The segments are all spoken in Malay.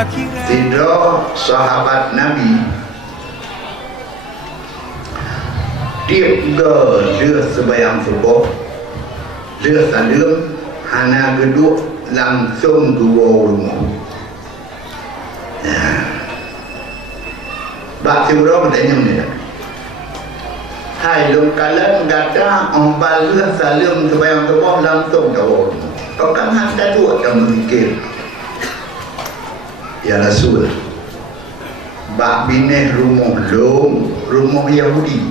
Tidak sahabat Nabi tiap dia sebayang subuh dia salam hana geduk langsung dua rumah. Bak siapa bertanya ni? Hai lu kalian kata ombal dia salam sebayang subuh langsung dua rumah. Kau kan hantar tu tak mikir. Ya Rasul. Bak bineh rumah lom rumah Yahudi.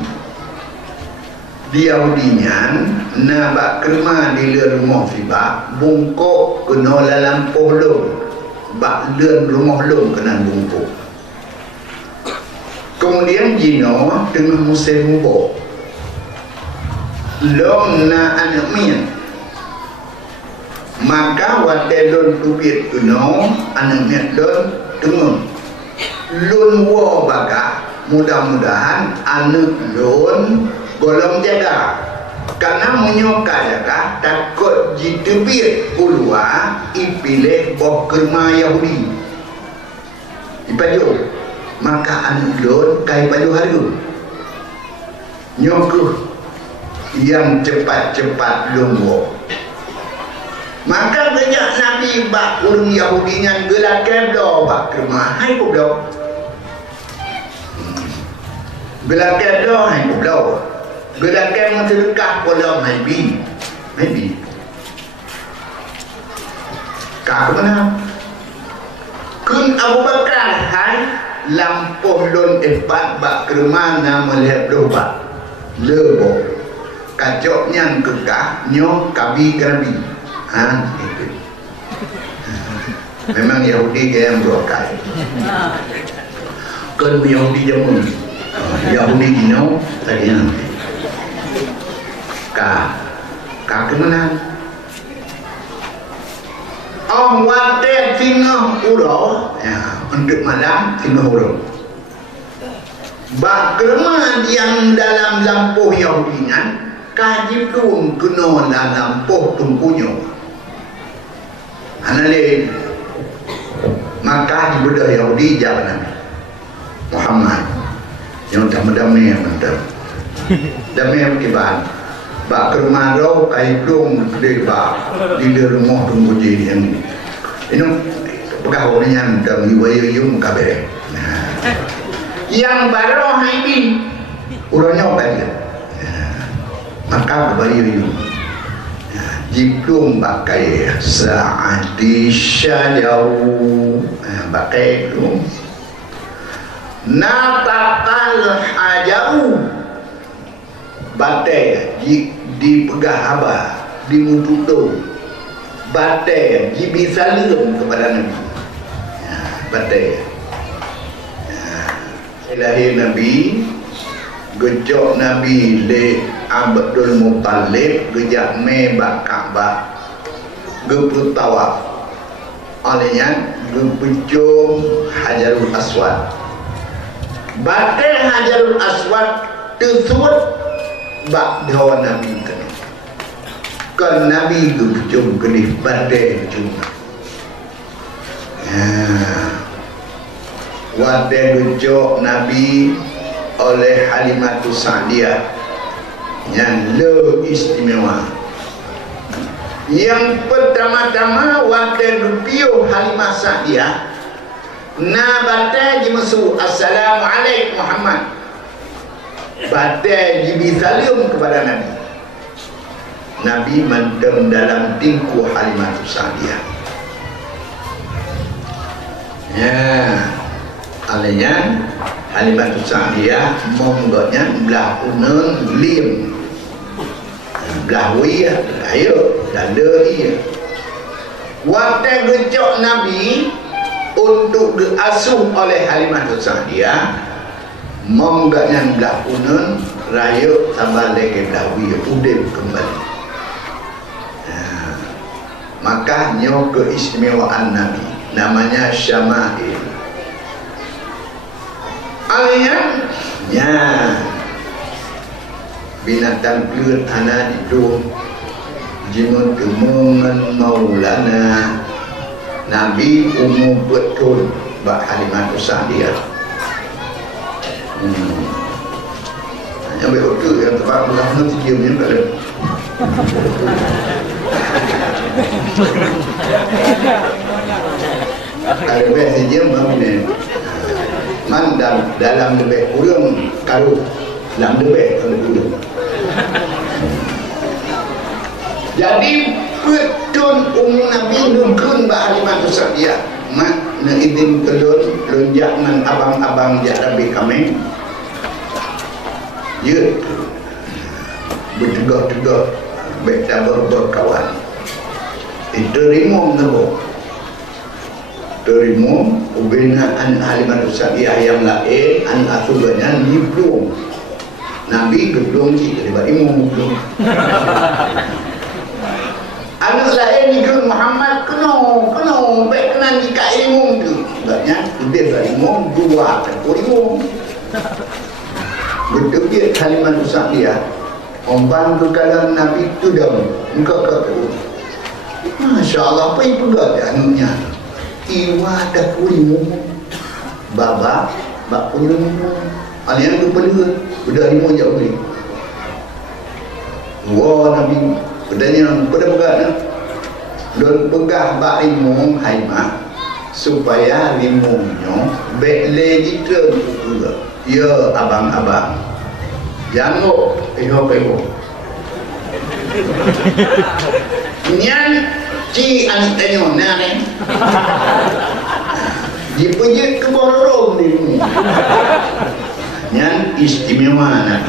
Di Yahudinya na bak kerma di leun rumah si bak bungkuk kena dalam pohlong bak leun rumah lom kena bungkuk. Kemudian jino tengah musim mubok lom na anak min maka wadai lon tubit kena anak min lon tengah lon wa baga mudah-mudahan anak lon golong jaga karena menyoka jaga takut jitebir keluar ipilih boh kerma Yahudi ipaju maka anu lon kai baju haru nyokuh yang cepat-cepat lumwo maka banyak Nabi bak urung Yahudi yang gelak keblo bak kerma hai kublo gelak keblo hai kublo gerakan mensedekah pada maybe kau mana kun Abu Bakar hai lampuh lon empat bak kermana melihat doba lebo kacoknya kekah nyo kabi itu memang Yahudi yang berokai kun Yahudi jamun Yahudi dino tadi nanti ka kemana ông wate singa uro ya untuk malam singa uro bak kerma yang dalam lampuh Yahudinya kajib tuung kena dalam lampuh tungkunya anale maka dibedah Yahudi jangan Muhammad yang damai mantap damai kiban bak kermaro kai plung de ba di rumah tunggu je yang ini pegawai yang dalam riwayat yung kabeh yang baru ini urangnya bagi maka bari yung jiplung bakai saadi syajau bakai plung natakal hajau batai di pegah haba di mututo batai di bisa lem kepada Nabi batai lahir Nabi gejok Nabi le Abdul Muttalib gejak me bak Ka'bah geput tawaf olehnya gepujum Hajarul Aswad batai Hajarul Aswad tersebut bak dawan Nabi kan Nabi itu berjum kelih badai cuma wadai gejok Nabi oleh Halimatus Sa'diyah yang le istimewa yang pertama-tama wadai rupiah Halimah Sa'diyah na badai jimusu Assalamualaikum Muhammad badai jibi salim kepada Nabi. Nabi mendem dalam tingku Halimatus Sa'diyah. Ya, alenya Halimatus Sa'diyah monggotnya belah uneng lim, belah wiyah, ayo, dada iya. Waktu gejok Nabi untuk diasuh oleh Halimatus Sa'diyah. Monggaknya belah unun raya tambah lagi belah wiyah udip kembali maka nyo keistimewaan Nabi namanya Syama'il alihnya ya binatang kelut anak itu jimun kemungan maulana Nabi umur betul bak Halimah Sa'diyah. Yang betul yang tempat belah nanti ciumnya tak ada. Kalau biasa cium mana? Man dalam lebih kurang kalau dalam lebih kalau kurang. Jadi betul Nabi nukun bak Halimah Sa'diyah. Mak nak izin kelun lonjak dengan abang-abang jarabi kami. Ya, bertegak-tegak, berkawan. Terima nabo, terima ubina an Halimah Sa'diyah yang lain an asubannya diplom. Nabi gedung si terlibat imam belum. Anak lain ni ke Muhammad kena baik kenan jika imam tu. Sebabnya lebih dari imam dua takut imam. Betul dia Halimah Sa'diyah Omban berkalang Nabi tu dah engkau kata Masya Allah apa yang pegang dia anaknya Iwa dah kurimu Baba bak kurimu Alian tu pada Udah lima jauh ni Wah Nabi Bedanya pada pegang Dan pegang bak limu Halimah Supaya limunya Baik lagi terbuka ya abang-abang jangan peho-peho nyan ci anak tanyo nane dipunyit ke bororong ni nyan istimewa nak